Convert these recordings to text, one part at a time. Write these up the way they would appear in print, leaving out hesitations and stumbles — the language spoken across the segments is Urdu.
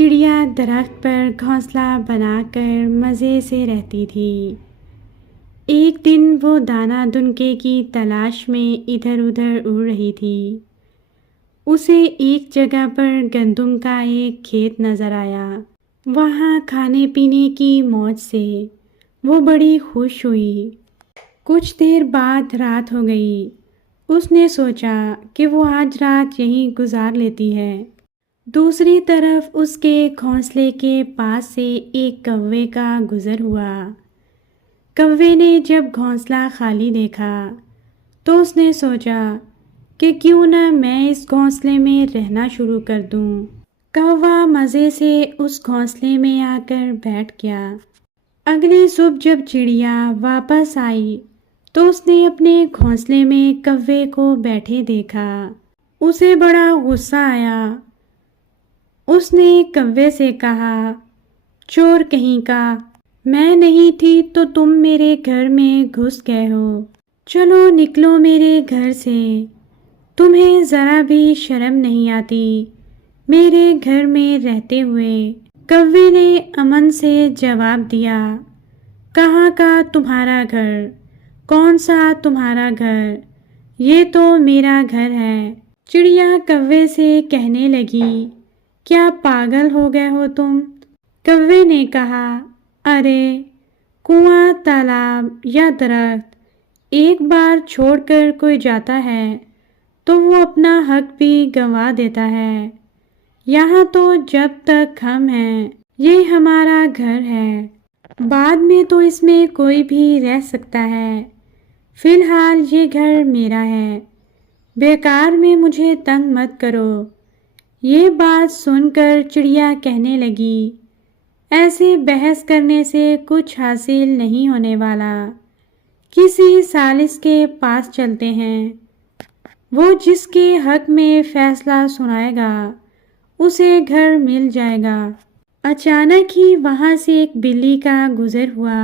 چڑیا درخت پر گھونسلہ بنا کر مزے سے رہتی تھی۔ ایک دن وہ دانہ دنکے کی تلاش میں ادھر ادھر اڑ رہی تھی۔ اسے ایک جگہ پر گندم کا ایک کھیت نظر آیا۔ وہاں کھانے پینے کی موج سے وہ بڑی خوش ہوئی۔ کچھ دیر بعد رات ہو گئی۔ اس نے سوچا کہ وہ آج رات یہیں گزار لیتی ہے۔ دوسری طرف اس کے گھونسلے کے پاس سے ایک کوے کا گزر ہوا۔ کوے نے جب گھونسلہ خالی دیکھا تو اس نے سوچا کہ کیوں نہ میں اس گھونسلے میں رہنا شروع کر دوں۔ کوا مزے سے اس گھونسلے میں آ کر بیٹھ گیا۔ اگلی صبح جب چڑیا واپس آئی تو اس نے اپنے گھونسلے میں کوے کو بیٹھے دیکھا۔ اسے بڑا غصہ آیا۔ اس نے کوے سے کہا، چور کہیں کا، میں نہیں تھی تو تم میرے گھر میں گھس گئے ہو۔ چلو نکلو میرے گھر سے، تمہیں ذرا بھی شرم نہیں آتی میرے گھر میں رہتے ہوئے۔ کوے نے امن سے جواب دیا، کہاں کا تمہارا گھر؟ کون سا تمہارا گھر؟ یہ تو میرا گھر ہے۔ چڑیا کوے سے کہنے لگی، کیا پاگل ہو گئے ہو تم؟ کوے نے کہا، ارے کنواں، تالاب یا درخت ایک بار چھوڑ کر کوئی جاتا ہے تو وہ اپنا حق بھی گنوا دیتا ہے۔ یہاں تو جب تک ہم ہیں یہ ہمارا گھر ہے، بعد میں تو اس میں کوئی بھی رہ سکتا ہے، فی الحال یہ گھر میرا ہے، بیکار میں مجھے تنگ مت کرو۔ یہ بات سن کر چڑیا کہنے لگی، ایسے بحث کرنے سے کچھ حاصل نہیں ہونے والا، کسی ثالث کے پاس چلتے ہیں، وہ جس کے حق میں فیصلہ سنائے گا اسے گھر مل جائے گا۔ اچانک ہی وہاں سے ایک بلی کا گزر ہوا۔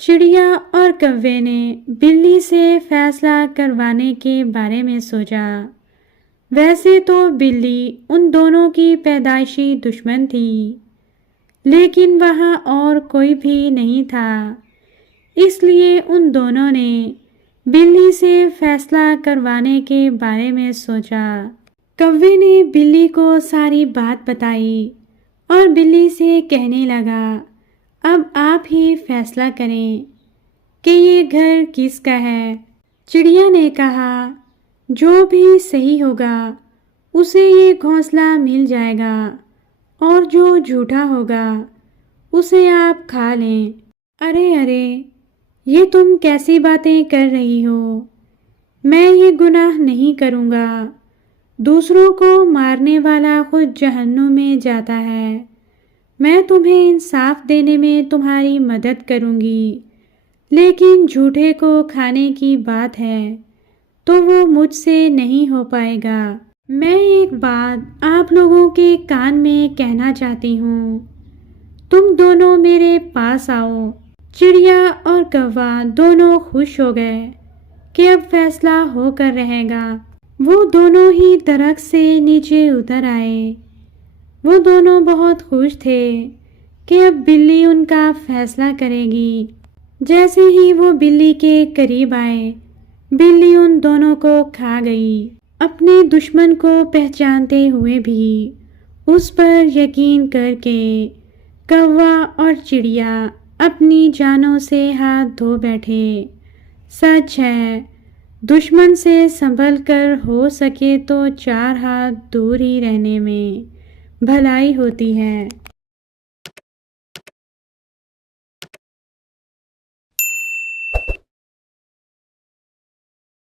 چڑیا اور کوے نے بلی سے فیصلہ کروانے کے بارے میں سوچا۔ ویسے تو بلی ان دونوں کی پیدائشی دشمن تھی، لیکن وہاں اور کوئی بھی نہیں تھا، اس لیے ان دونوں نے بلی سے فیصلہ کروانے کے بارے میں سوچا۔ کوے نے بلی کو ساری بات بتائی اور بلی سے کہنے لگا، اب آپ ہی فیصلہ کریں کہ یہ گھر کس کا ہے۔ چڑیا نے کہا، جو بھی صحیح ہوگا اسے یہ گھونسلہ مل جائے گا، اور جو جھوٹا ہوگا اسے آپ کھا لیں۔ ارے ارے، یہ تم کیسی باتیں کر رہی ہو؟ میں یہ گناہ نہیں کروں گا۔ دوسروں کو مارنے والا خود جہنم میں جاتا ہے، میں تمہیں انصاف دینے میں تمہاری مدد کروں گی، لیکن جھوٹے کو کھانے کی بات ہے تو وہ مجھ سے نہیں ہو پائے گا۔ میں ایک بات آپ لوگوں کے کان میں کہنا چاہتی ہوں، تم دونوں میرے پاس آؤ۔ چڑیا اور کوا دونوں خوش ہو گئے کہ اب فیصلہ ہو کر رہے گا۔ وہ دونوں ہی درخت سے نیچے اتر آئے۔ وہ دونوں بہت خوش تھے کہ اب بلی ان کا فیصلہ کرے گی۔ جیسے ہی وہ بلی کے قریب آئے، بلی ان دونوں کو کھا گئی۔ اپنے دشمن کو پہچانتے ہوئے بھی اس پر یقین کر کے کوا اور چڑیا اپنی جانوں سے ہاتھ دھو بیٹھے۔ سچ ہے، دشمن سے سنبھل کر ہو سکے تو 4 ہاتھ دور ہی رہنے میں بھلائی ہوتی ہے۔